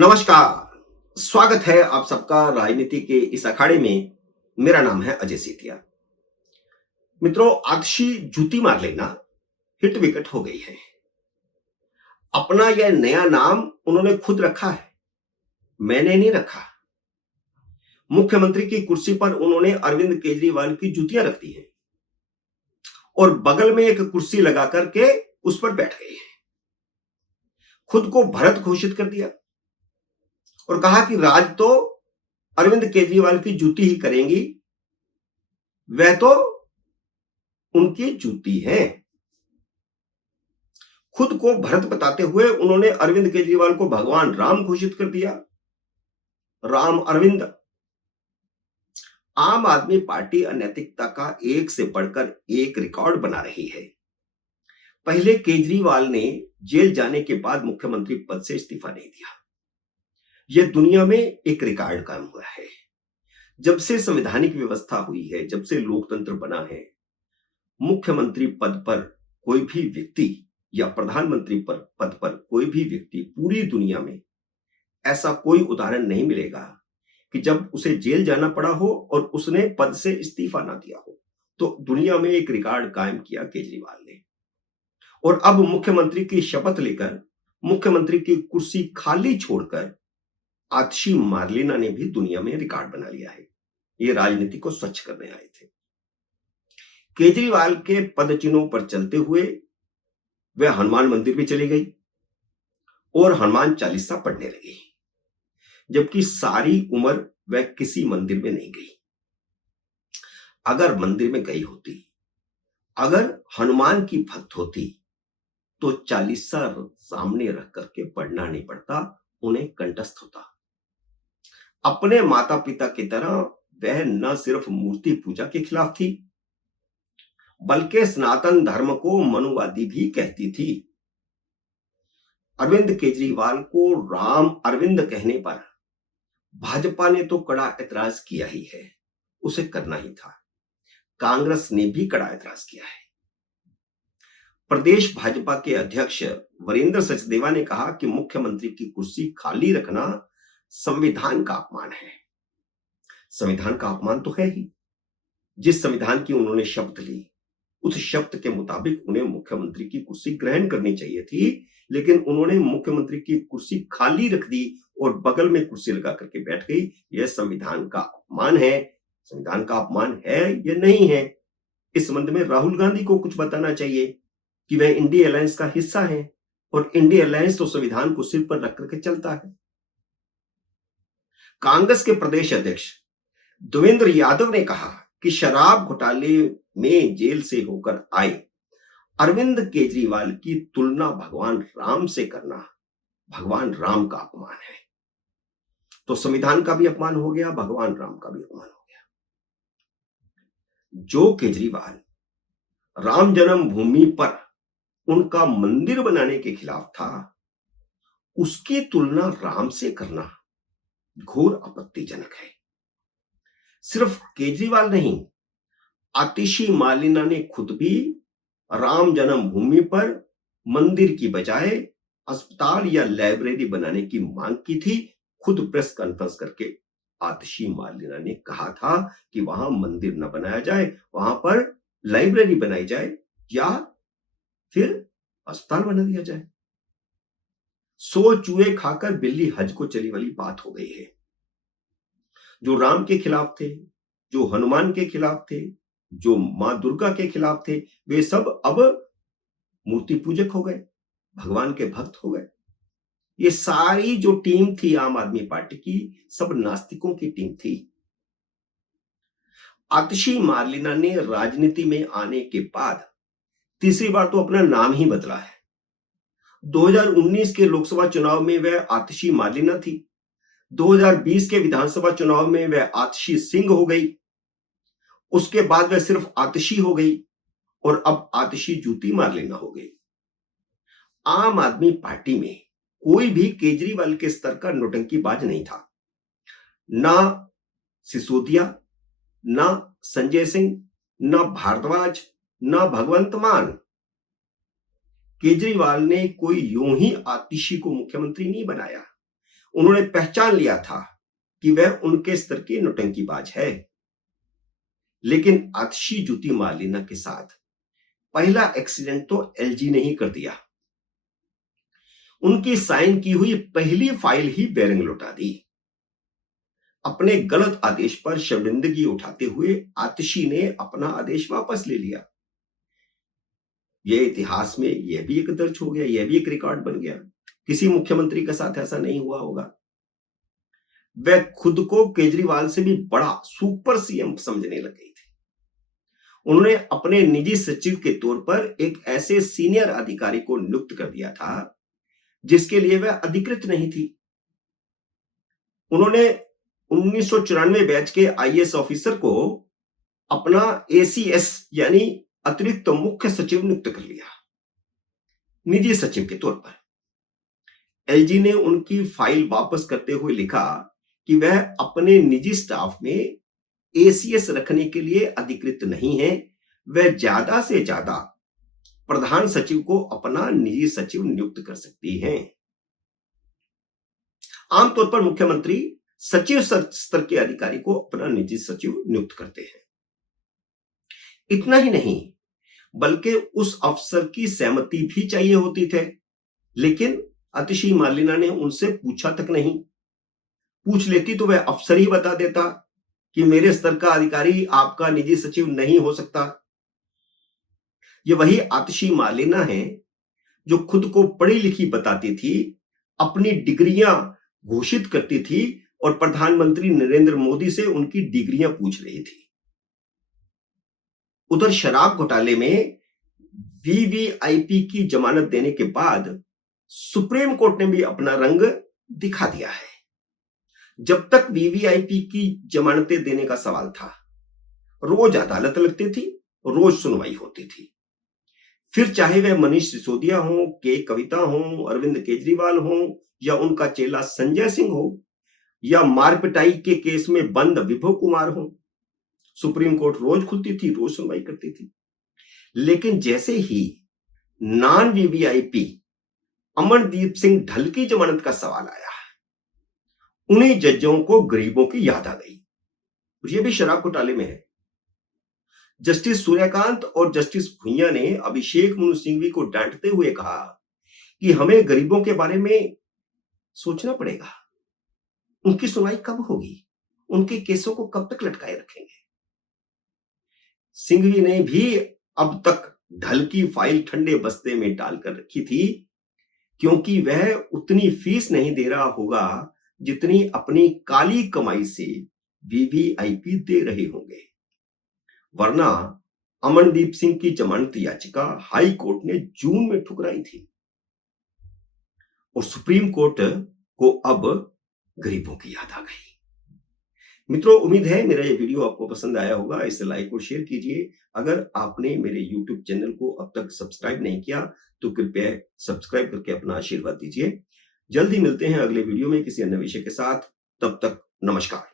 नमस्कार। स्वागत है आप सबका राजनीति के इस अखाड़े में। मेरा नाम है अजय सेठिया। मित्रों, आतिशी जूती मार लेना हिट विकेट हो गई है। अपना यह नया नाम उन्होंने खुद रखा है, मैंने नहीं रखा। मुख्यमंत्री की कुर्सी पर उन्होंने अरविंद केजरीवाल की जूतियां रख दी हैं और बगल में एक कुर्सी लगा करके उस पर बैठ गए हैं। खुद को भरत घोषित कर दिया और कहा कि राज तो अरविंद केजरीवाल की जूती ही करेंगी, वह तो उनकी जूती है। खुद को भरत बताते हुए उन्होंने अरविंद केजरीवाल को भगवान राम घोषित कर दिया। राम अरविंद। आम आदमी पार्टी अनैतिकता का एक से बढ़कर एक रिकॉर्ड बना रही है। पहले केजरीवाल ने जेल जाने के बाद मुख्यमंत्री पद से इस्तीफा नहीं दिया। यह दुनिया में एक रिकॉर्ड कायम हुआ है। जब से संवैधानिक व्यवस्था हुई है, जब से लोकतंत्र बना है, मुख्यमंत्री पद पर कोई भी व्यक्ति या प्रधानमंत्री पद पर कोई भी व्यक्ति पूरी दुनिया में ऐसा कोई उदाहरण नहीं मिलेगा कि जब उसे जेल जाना पड़ा हो और उसने पद से इस्तीफा ना दिया हो। तो दुनिया में एक रिकॉर्ड कायम किया केजरीवाल ने। और अब मुख्यमंत्री की शपथ लेकर मुख्यमंत्री की कुर्सी खाली छोड़कर आतिशी मार्लेना ने भी दुनिया में रिकॉर्ड बना लिया है। ये राजनीति को स्वच्छ करने आए थे। केजरीवाल के पद चिन्हों पर चलते हुए वह हनुमान मंदिर भी चली गई और हनुमान चालीसा पढ़ने लगी, जबकि सारी उम्र वह किसी मंदिर में नहीं गई। अगर मंदिर में गई होती, अगर हनुमान की भक्त होती, तो चालीसा सामने रख करके पढ़ना नहीं पड़ता, उन्हें कंठस्थ होता। अपने माता पिता की तरह वह न सिर्फ मूर्ति पूजा के खिलाफ थी, बल्कि सनातन धर्म को मनुवादी भी कहती थी। अरविंद केजरीवाल को राम अरविंद कहने पर भाजपा ने तो कड़ा ऐतराज किया ही है, उसे करना ही था। कांग्रेस ने भी कड़ा ऐतराज किया है। प्रदेश भाजपा के अध्यक्ष वीरेंद्र सचदेवा ने कहा कि मुख्यमंत्री की कुर्सी खाली रखना संविधान का अपमान है। संविधान का अपमान तो है ही। जिस संविधान की उन्होंने शपथ ली, उस शब्द के मुताबिक उन्हें मुख्यमंत्री की कुर्सी ग्रहण करनी चाहिए थी, लेकिन उन्होंने मुख्यमंत्री की कुर्सी खाली रख दी और बगल में कुर्सी लगा करके बैठ गई। यह संविधान का अपमान है। संविधान का अपमान है या नहीं है, इस संबंध में राहुल गांधी को कुछ बताना चाहिए कि वह इंडिया अलायंस का हिस्सा है और इंडिया अलायंस तो संविधान को सिर पर रख करके चलता है। कांग्रेस के प्रदेश अध्यक्ष देवेंद्र यादव ने कहा कि शराब घोटाले में जेल से होकर आए अरविंद केजरीवाल की तुलना भगवान राम से करना भगवान राम का अपमान है। तो संविधान का भी अपमान हो गया, भगवान राम का भी अपमान हो गया। जो केजरीवाल राम जन्मभूमि पर उनका मंदिर बनाने के खिलाफ था, उसकी तुलना राम से करना घोर आपत्तिजनक है। सिर्फ केजरीवाल नहीं, आतिशी मार्लेना ने खुद भी राम जन्मभूमि पर मंदिर की बजाय अस्पताल या लाइब्रेरी बनाने की मांग की थी। खुद प्रेस कॉन्फ्रेंस करके आतिशी मार्लेना ने कहा था कि वहां मंदिर न बनाया जाए, वहां पर लाइब्रेरी बनाई जाए या फिर अस्पताल बना दिया जाए। 100 चूहे खाकर बिल्ली हज को चली वाली बात हो गई है। जो राम के खिलाफ थे, जो हनुमान के खिलाफ थे, जो मां दुर्गा के खिलाफ थे, वे सब अब मूर्ति पूजक हो गए, भगवान के भक्त हो गए। ये सारी जो टीम थी आम आदमी पार्टी की, सब नास्तिकों की टीम थी। आतिशी मार्लेना ने राजनीति में आने के बाद तीसरी बार तो अपना नाम ही बदला है। 2019 के लोकसभा चुनाव में वह आतिशी मार्लेना थी। 2020 के विधानसभा चुनाव में वह आतिशी सिंह हो गई। उसके बाद वह सिर्फ आतिशी हो गई और अब आतिशी जूती मार्लेना हो गई। आम आदमी पार्टी में कोई भी केजरीवाल के स्तर का नौटंकीबाज नहीं था। ना सिसोदिया, ना संजय सिंह, ना भारद्वाज, ना भगवंत मान। केजरीवाल ने कोई यूं ही आतिशी को मुख्यमंत्री नहीं बनाया। उन्होंने पहचान लिया था कि वह उनके स्तर की नौटंकीबाज है। लेकिन आतिशी ज्योति मार्लिना के साथ पहला एक्सीडेंट तो एलजी ने ही कर दिया। उनकी साइन की हुई पहली फाइल ही बेरिंग लौटा दी। अपने गलत आदेश पर शर्मिंदगी उठाते हुए आतिशी ने अपना आदेश वापस ले लिया। यह इतिहास में यह भी एक दर्ज हो गया, यह भी एक रिकॉर्ड बन गया। किसी मुख्यमंत्री के साथ ऐसा नहीं हुआ होगा। वह खुद को केजरीवाल से भी बड़ा सुपर सीएम समझने लग गई थी। उन्होंने अपने निजी सचिव के तौर पर एक ऐसे सीनियर अधिकारी को नियुक्त कर दिया था जिसके लिए वह अधिकृत नहीं थी। उन्होंने 1994 बैच के आईएएस ऑफिसर को अपना एसीएस यानी अतिरिक्त मुख्य सचिव नियुक्त कर लिया, निजी सचिव के तौर पर। एलजी ने उनकी फाइल वापस करते हुए लिखा कि वह अपने निजी स्टाफ में एसीएस रखने के लिए अधिकृत नहीं है, वह ज्यादा से ज्यादा प्रधान सचिव को अपना निजी सचिव नियुक्त कर सकती हैं। आमतौर पर मुख्यमंत्री सचिव स्तर के अधिकारी को अपना निजी सचिव नियुक्त करते हैं। इतना ही नहीं, बल्कि उस अफसर की सहमति भी चाहिए होती थे, लेकिन आतिशी मार्लिना ने उनसे पूछा तक नहीं। पूछ लेती तो वह अफसर ही बता देता कि मेरे स्तर का अधिकारी आपका निजी सचिव नहीं हो सकता। यह वही आतिशी मार्लिना है जो खुद को पढ़ी लिखी बताती थी, अपनी डिग्रियां घोषित करती थी और प्रधानमंत्री नरेंद्र मोदी से उनकी डिग्रियां पूछ रही थी। उधर शराब घोटाले में वीवीआईपी की जमानत देने के बाद सुप्रीम कोर्ट ने भी अपना रंग दिखा दिया है। जब तक वीवीआईपी की जमानतें देने का सवाल था, रोज अदालत लगती थी, रोज सुनवाई होती थी। फिर चाहे वह मनीष सिसोदिया हो, के कविता हो, अरविंद केजरीवाल हो, या उनका चेला संजय सिंह हो, या मारपिटाई के केस में बंद विभव कुमार हो, सुप्रीम कोर्ट रोज खुलती थी, रोज सुनवाई करती थी। लेकिन जैसे ही नॉन वीवीआईपी अमनदीप सिंह ढल की जमानत का सवाल आया, उन्हीं जजों को गरीबों की याद आ गई। और यह भी शराब घोटाले में है। जस्टिस सूर्यकांत और जस्टिस भुइयां ने अभिषेक मनु सिंघवी को डांटते हुए कहा कि हमें गरीबों के बारे में सोचना पड़ेगा। उनकी सुनवाई कब होगी? उनके केसों को कब तक लटकाए रखेंगे? सिंघवी ने भी अब तक ढल की फाइल ठंडे बस्ते में डालकर रखी थी, क्योंकि वह उतनी फीस नहीं दे रहा होगा जितनी अपनी काली कमाई से वीवीआईपी दे रहे होंगे। वरना अमनदीप सिंह की जमानत याचिका हाई कोर्ट ने जून में ठुकराई थी और सुप्रीम कोर्ट को अब गरीबों की याद आ गई। मित्रों, उम्मीद है मेरा ये वीडियो आपको पसंद आया होगा। इसे लाइक और शेयर कीजिए। अगर आपने मेरे YouTube चैनल को अब तक सब्सक्राइब नहीं किया तो कृपया सब्सक्राइब करके अपना आशीर्वाद दीजिए। जल्दी मिलते हैं अगले वीडियो में किसी अन्य विषय के साथ। तब तक नमस्कार।